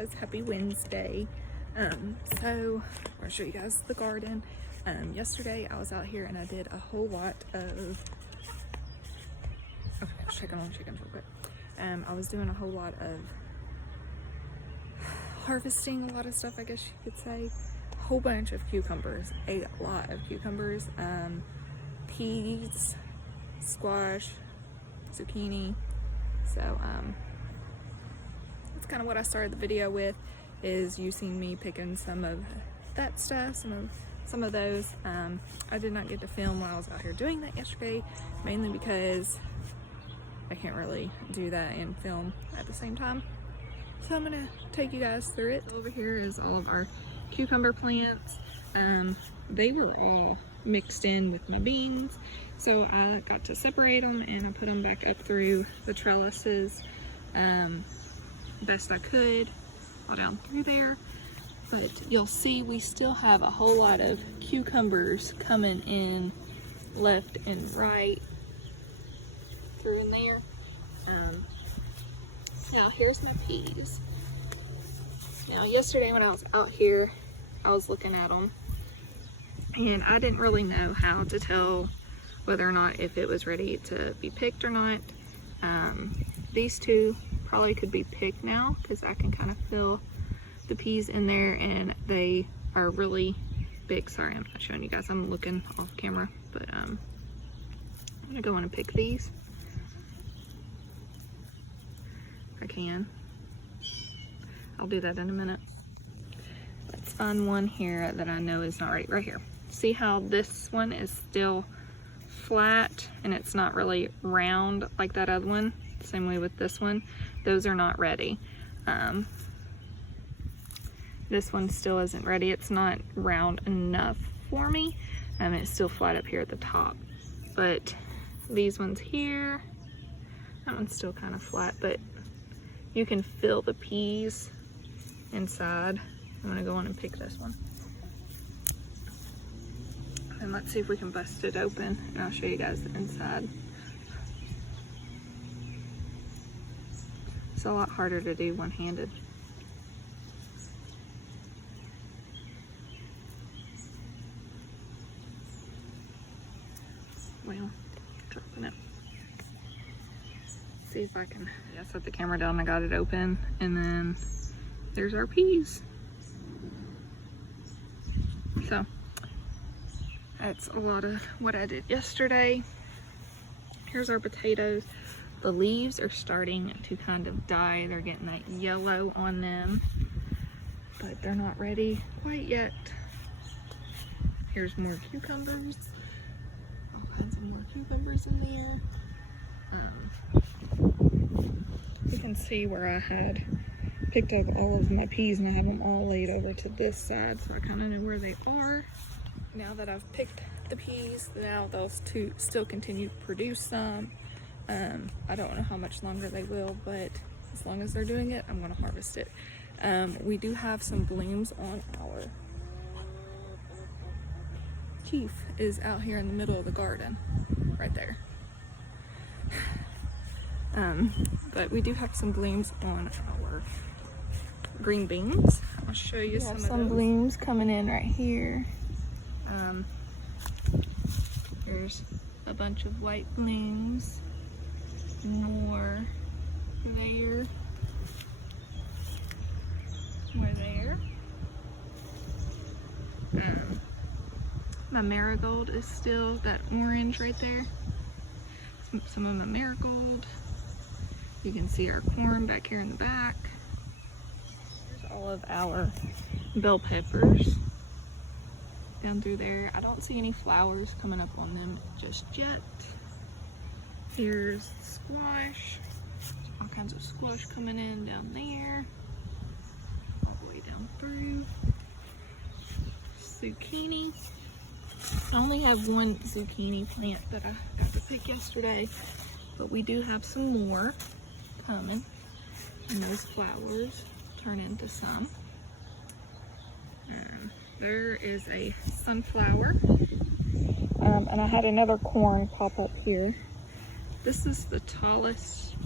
guys, happy Wednesday. So I'm gonna show you guys the garden. Yesterday I was out here and I did a whole lot of, okay, let's check on chickens real quick. I was doing a whole lot of harvesting, a lot of stuff, I guess you could say. A whole bunch of cucumbers, a lot of cucumbers, peas, squash, zucchini. So that's kind of what I started the video with, is you seen me picking some of that stuff, some of those. I did not get to film while I was out here doing that yesterday, mainly because I can't really do that and film at the same time. So I'm gonna take you guys through it. Over here is all of our cucumber plants. They were all mixed in with my beans, so I got to separate them and I put them back up through the trellises best I could, all down through there. But you'll see we still have a whole lot of cucumbers coming in left and right through in there. Now here's my peas. Now yesterday when I was out here, I was looking at them and I didn't really know how to tell whether or not if it was ready to be picked or not. These two probably could be picked now because I can kind of feel the peas in there and they are really big. Sorry, I'm not showing you guys, I'm looking off camera, but I'm gonna go in and pick these if I can. I'll do that in a minute. Let's find one here that I know is not right here. See how this one is still flat and it's not really round like that other one? Same way with this one. Those are not ready. This one still isn't ready. It's not round enough for me. It's still flat up here at the top. But these ones here, that one's still kind of flat, but you can feel the peas inside. I'm gonna go on and pick this one. And let's see if we can bust it open and I'll show you guys the inside. It's a lot harder to do one-handed. Well, dropping it. See if I can, yeah, set the camera down. I got it open and then there's our peas. So that's a lot of what I did yesterday. Here's our potatoes. The leaves are starting to kind of die. They're getting that yellow on them, but they're not ready quite yet. Here's more cucumbers. I'll find some more cucumbers in there. You can see where I had picked up all of my peas and I have them all laid over to this side, so I kind of know where they are. Now that I've picked the peas, now those two still continue to produce some. I don't know how much longer they will, but as long as they're doing it, I'm going to harvest it. We do have some blooms on our Chief is out here in the middle of the garden, right there. But we do have some blooms on our green beans. I'll show you some of those. Blooms coming in right here. There's a bunch of white blooms. More there. More there. My marigold is still that orange right there. Some of my marigold. You can see our corn back here in the back. Here's all of our bell peppers down through there. I don't see any flowers coming up on them just yet. Here's squash. All kinds of squash coming in down there. All the way down through. Zucchini. I only have one zucchini plant that I got to pick yesterday, but we do have some more coming. And those flowers turn into some. There is a sunflower. And I had another corn pop up here. This is the tallest,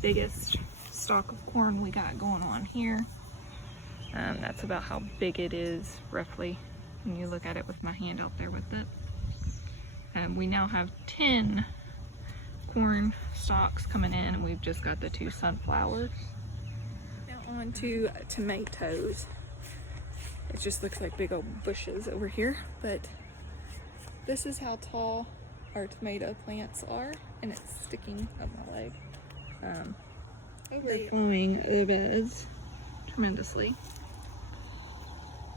biggest stalk of corn we got going on here. That's about how big it is roughly when you look at it with my hand out there with it. We now have 10 corn stalks coming in, and we've just got the 2 sunflowers. Now on to tomatoes. It just looks like big old bushes over here, but this is how tall our tomato plants are, and it's sticking up my leg. Overflowing the beds tremendously.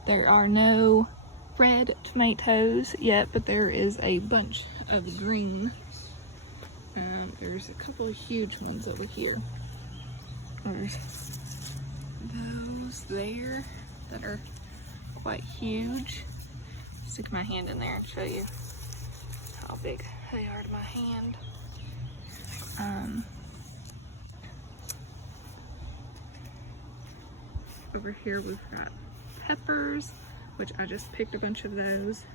There are no red tomatoes yet, but there is a bunch of green. There's a couple of huge ones over here. There's those there that are quite huge. Stick my hand in there and show you how big they are to my hand. Over here we've got peppers, which I just picked a bunch of those.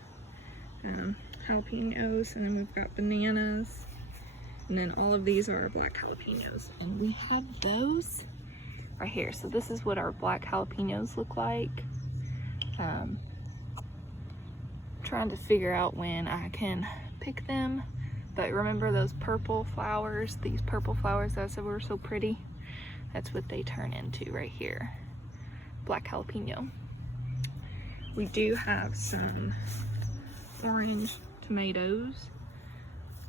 Jalapenos, and then we've got bananas, and then all of these are black jalapenos, and we have those right here. So this is what our black jalapenos look like. Trying to figure out when I can pick them, but remember those purple flowers, these purple flowers that I said were so pretty? That's what they turn into right here. Black jalapeno. We do have some orange tomatoes,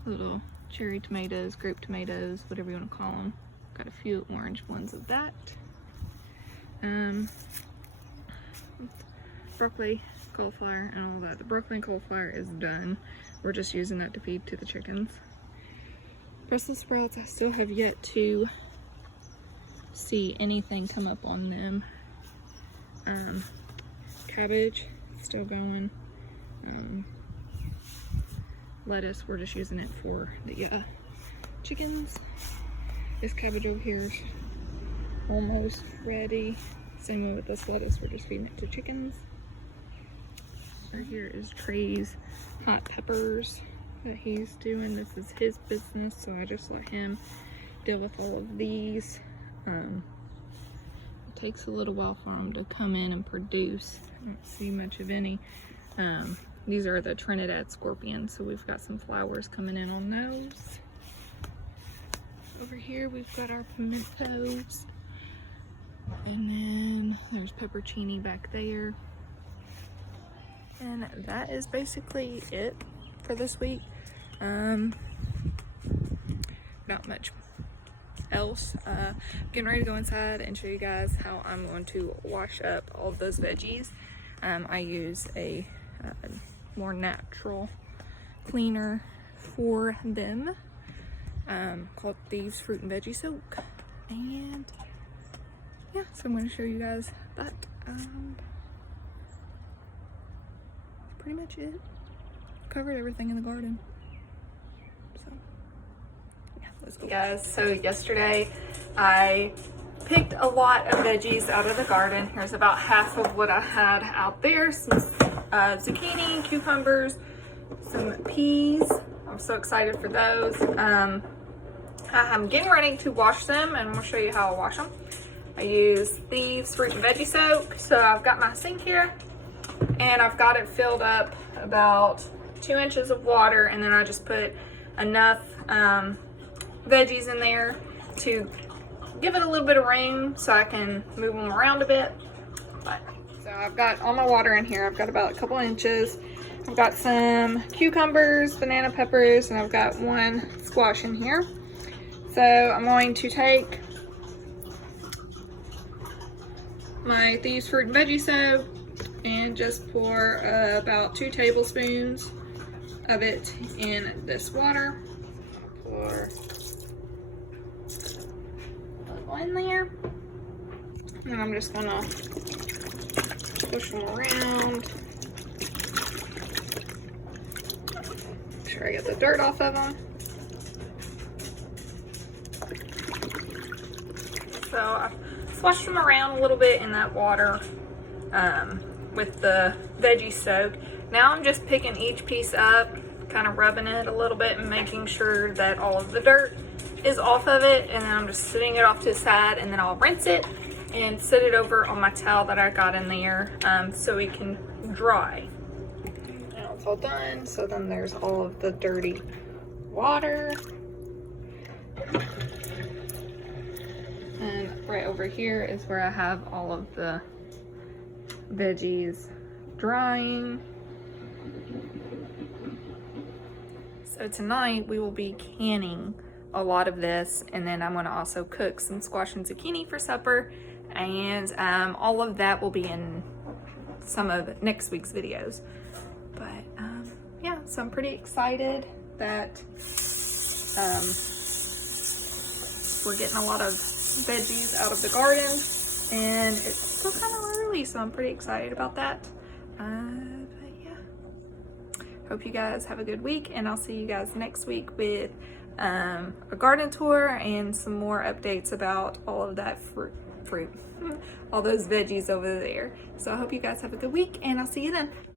little cherry tomatoes, grape tomatoes, whatever you want to call them. Got a few orange ones of that. Broccoli, cauliflower, and all that. The broccoli and cauliflower is done. We're just using that to feed to the chickens. Brussels sprouts, I still have yet to see anything come up on them. Cabbage, still going. Lettuce, we're just using it for the chickens. This cabbage over here is almost ready. Same way with this lettuce, we're just feeding it to chickens. Right here is Trey's hot peppers that he's doing. This is his business, so I just let him deal with all of these. It takes a little while for them to come in and produce. I don't see much of any. These are the Trinidad scorpions, so we've got some flowers coming in on those. Over here we've got our pimentos, and then there's pepperoncini back there. And that is basically it for this week. Not much else. Getting ready to go inside and show you guys how I'm going to wash up all of those veggies. I use a more natural cleaner for them, called Thieves Fruit and Veggie Soak. And yeah, so I'm going to show you guys that. Pretty much it. Covered everything in the garden. So yeah, let's go. Guys, so yesterday I picked a lot of veggies out of the garden. Here's about half of what I had out there. Some zucchini, cucumbers, some peas. I'm so excited for those. I'm getting ready to wash them, and I'm gonna show you how I wash them. I use Thieves Fruit and Veggie Soak. So I've got my sink here, and I've got it filled up about 2 inches of water, and then I just put enough veggies in there to give it a little bit of room so I can move them around a bit. So I've got all my water in here. I've got about a couple inches. I've got some cucumbers, banana peppers, and I've got 1 squash in here. So I'm going to take my Thieves Fruit and Veggie Soak and just pour about 2 tablespoons of it in this water. Pour a little in there. And I'm just gonna push them around. Make sure I get the dirt off of them. So I flushed them around a little bit in that water with the veggie soak. Now I'm just picking each piece up, kind of rubbing it a little bit and making sure that all of the dirt is off of it, and then I'm just sitting it off to the side, and then I'll rinse it and set it over on my towel that I got in there so it can dry. Now it's all done, so then there's all of the dirty water. And right over here is where I have all of the veggies drying. So tonight we will be canning a lot of this, and then I'm going to also cook some squash and zucchini for supper, and all of that will be in some of next week's videos. But yeah, so I'm pretty excited that we're getting a lot of veggies out of the garden, and it's still kind of early, so I'm pretty excited about that. But yeah, hope you guys have a good week, and I'll see you guys next week with a garden tour and some more updates about all of that fruit all those veggies over there. So I hope you guys have a good week, and I'll see you then.